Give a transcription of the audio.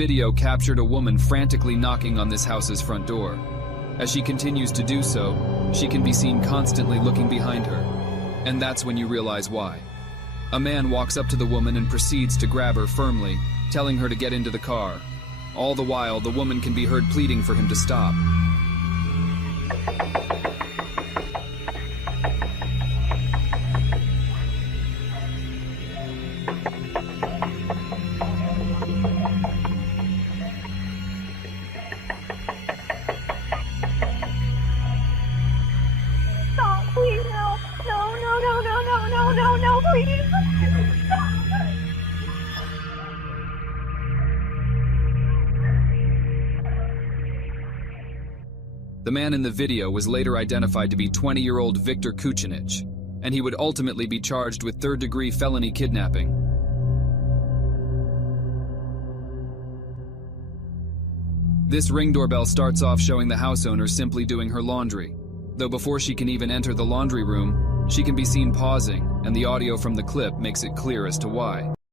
Video captured a woman frantically knocking on this house's front door. As she continues to do so, she can be seen constantly looking behind her. And that's when you realize why. A man walks up to the woman and proceeds to grab her firmly, telling her to get into the car. All the while, the woman can be heard pleading for him to stop. Please, no, please. The man in the video was later identified to be 20-year-old Viktor Kucinich, and he would ultimately be charged with third-degree felony kidnapping. This Ring doorbell starts off showing the house owner simply doing her laundry, though before she can even enter the laundry room, she can be seen pausing, and the audio from the clip makes it clear as to why.